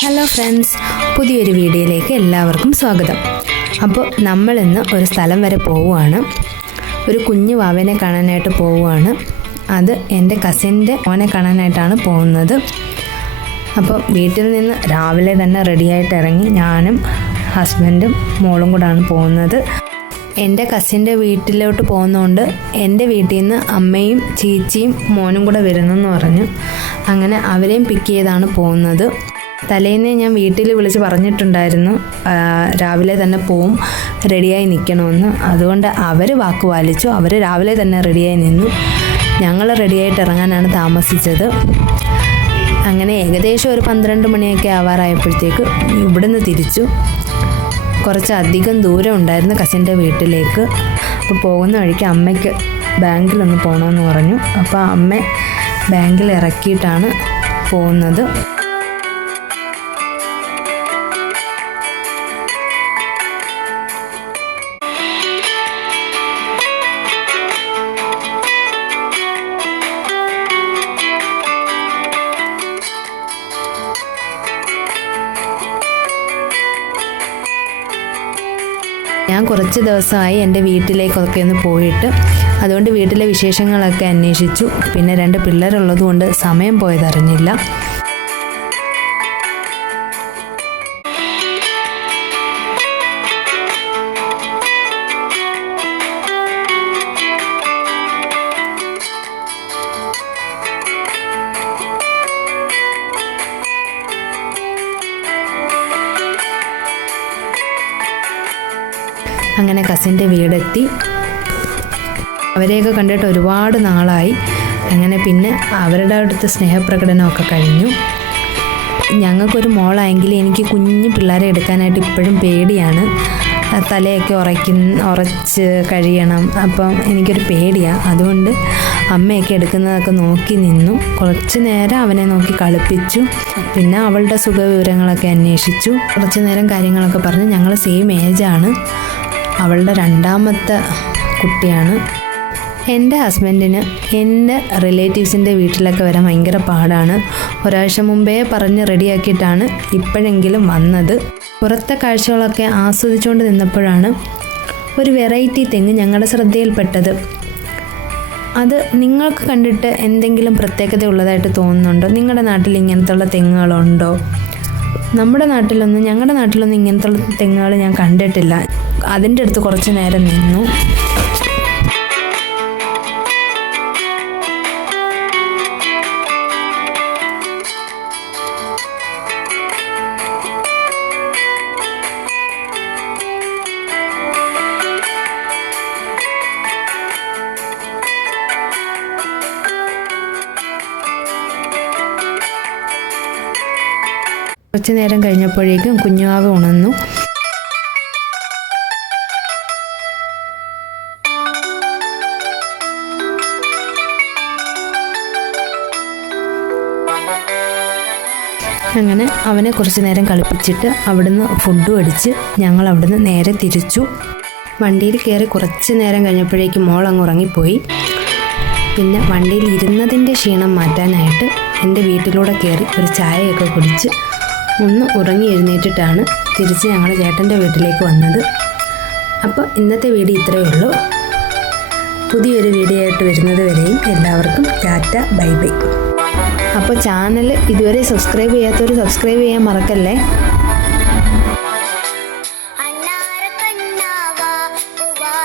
Hello friends പുതിയൊരു വീഡിയോയിലേക്ക് എല്ലാവർക്കും സ്വാഗതം. അപ്പോൾ നമ്മളിന്ന് ഒരു സ്ഥലം വരെ പോവുകയാണ് ഒരു കുഞ്ഞു വാവനെ കാണാനായിട്ട് പോവുകയാണ് അത് എന്റെ കസിന്റെ ഓനെ കാണാനായിട്ടാണ് പോകുന്നത്. അപ്പോൾ വീട്ടിൽ നിന്ന് രാവിലെ തന്നെ റെഡിയായിട്ട് ഇറങ്ങി ഞാനും ഹസ്ബൻഡും മോളും കൂടാണ് പോകുന്നത്. എന്റെ കസിന്റെ വീട്ടിലോട്ട് പോകുന്നതുകൊണ്ട് എന്റെ വീട്ടിൽ നിന്ന് അമ്മയും ചീച്ചിയും മോനും കൂടെ വരുന്നെന്ന് പറഞ്ഞു. അങ്ങനെ അവരെയും പിക്ക് ചെയ്താണ് പോകുന്നത്. തലേന്ന് ഞാൻ വീട്ടിൽ വിളിച്ച് പറഞ്ഞിട്ടുണ്ടായിരുന്നു രാവിലെ തന്നെ പോവും റെഡിയായി നിൽക്കണമെന്ന് അതുകൊണ്ട് അവർ വാക്ക് പാലിച്ചു. അവർ രാവിലെ തന്നെ റെഡിയായി നിന്നു. ഞങ്ങൾ റെഡിയായിട്ട് ഇറങ്ങാനാണ് താമസിച്ചത്. അങ്ങനെ ഏകദേശം ഒരു പന്ത്രണ്ട് മണിയൊക്കെ ആവാറായപ്പോഴത്തേക്ക് ഇവിടുന്ന് തിരിച്ചു. കുറച്ചധികം ദൂരം ഉണ്ടായിരുന്നു കസിന്റെ വീട്ടിലേക്ക്. അപ്പോൾ പോകുന്ന വഴിക്ക് അമ്മയ്ക്ക് ബാങ്കിലൊന്ന് പോകണമെന്ന് പറഞ്ഞു. അപ്പോൾ അമ്മ ബാങ്കിൽ ഇറക്കിയിട്ടാണ് പോകുന്നത്. ഞാൻ കുറച്ച് ദിവസമായി എന്റെ വീട്ടിലേക്കൊക്കെ ഒന്ന് പോയിട്ട് അതുകൊണ്ട് വീട്ടിലെ വിശേഷങ്ങളൊക്കെ അന്വേഷിച്ചു. പിന്നെ രണ്ട് പിള്ളേരുള്ളത് കൊണ്ട് സമയം പോയതറിഞ്ഞില്ല. അങ്ങനെ കസിന്റെ വീടെത്തി. അവരെയൊക്കെ കണ്ടിട്ട് ഒരുപാട് നാളായി. അങ്ങനെ പിന്നെ അവരുടെ അടുത്ത് സ്നേഹപ്രകടനമൊക്കെ കഴിഞ്ഞു. ഞങ്ങൾക്കൊരു മോളായെങ്കിൽ എനിക്ക് കുഞ്ഞു പിള്ളേരെ എടുക്കാനായിട്ട് ഇപ്പോഴും പേടിയാണ്. തലയൊക്കെ ഉറയ്ക്കുന്ന ഉറച്ച് കഴിയണം. അപ്പം എനിക്കൊരു പേടിയാണ് അതുകൊണ്ട് അമ്മയൊക്കെ എടുക്കുന്നതൊക്കെ നോക്കി നിന്നു. കുറച്ച് നേരം അവനെ നോക്കി കളിപ്പിച്ചു. പിന്നെ അവളുടെ സുഖവിവരങ്ങളൊക്കെ അന്വേഷിച്ചു. കുറച്ച് നേരം കാര്യങ്ങളൊക്കെ പറഞ്ഞ്. ഞങ്ങൾ സെയിം ഏജാണ് അവളുടെ രണ്ടാമത്തെ കുട്ടിയാണ്. എന്റെ ഹസ്ബൻഡിന് എന്റെ റിലേറ്റീവ്സിന്റെ വീട്ടിലൊക്കെ വരാൻ ഭയങ്കര പാടാണ്. ഒരാഴ്ച മുമ്പേ പറഞ്ഞ് റെഡിയാക്കിയിട്ടാണ് ഇപ്പോഴെങ്കിലും വന്നത്. പുറത്തെ കാഴ്ചകളൊക്കെ ആസ്വദിച്ചുകൊണ്ട് നിന്നപ്പോഴാണ് ഒരു വെറൈറ്റി തെങ്ങ് ഞങ്ങളുടെ ശ്രദ്ധയിൽപ്പെട്ടത്. അത് നിങ്ങൾക്ക് കണ്ടിട്ട് എന്തെങ്കിലും പ്രത്യേകത ഉള്ളതായിട്ട് തോന്നുന്നുണ്ടോ? നിങ്ങളുടെ നാട്ടിൽ ഇങ്ങനത്തുള്ള തെങ്ങുകളുണ്ടോ? നമ്മുടെ നാട്ടിലൊന്നും ഞങ്ങളുടെ നാട്ടിലൊന്നും ഇങ്ങനത്തെ തെങ്ങുകൾ ഞാൻ കണ്ടിട്ടില്ല. അതിന്റെ അടുത്ത് കുറച്ച് നേരം നിന്നു. കുറച്ച് നേരം കഴിഞ്ഞപ്പോഴേക്കും കുഞ്ഞുവാവ് ഉണർന്നു. അങ്ങനെ അവനെ കുറച്ച് നേരം കളിപ്പിച്ചിട്ട് അവിടുന്ന് ഫുഡും അടിച്ച് ഞങ്ങൾ അവിടുന്ന് നേരെ തിരിച്ചു. വണ്ടിയിൽ കയറി കുറച്ച് നേരം കഴിഞ്ഞപ്പോഴേക്കും മോൾ അങ്ങ് ഉറങ്ങിപ്പോയി. പിന്നെ വണ്ടിയിൽ ഇരുന്നതിന്റെ ക്ഷീണം മാറ്റാനായിട്ട് എന്റെ വീട്ടിലൂടെ കയറി ഒരു ചായയൊക്കെ കുടിച്ച് ഒന്ന് ഉറങ്ങി എഴുന്നേറ്റിട്ടാണ് തിരിച്ച് ഞങ്ങൾ ചേട്ടന്റെ വീട്ടിലേക്ക് വന്നത്. അപ്പോൾ ഇന്നത്തെ വീഡിയോ ഇത്രയേ ഉള്ളൂ. പുതിയൊരു വീഡിയോ ആയിട്ട് വരുന്നത് വരെയും എല്ലാവർക്കും ടാറ്റ ബൈ ബൈ. അപ്പോൾ ചാനൽ ഇതുവരെ സബ്സ്ക്രൈബ് ചെയ്യാത്തവർ സബ്സ്ക്രൈബ് ചെയ്യാൻ മറക്കല്ലേ?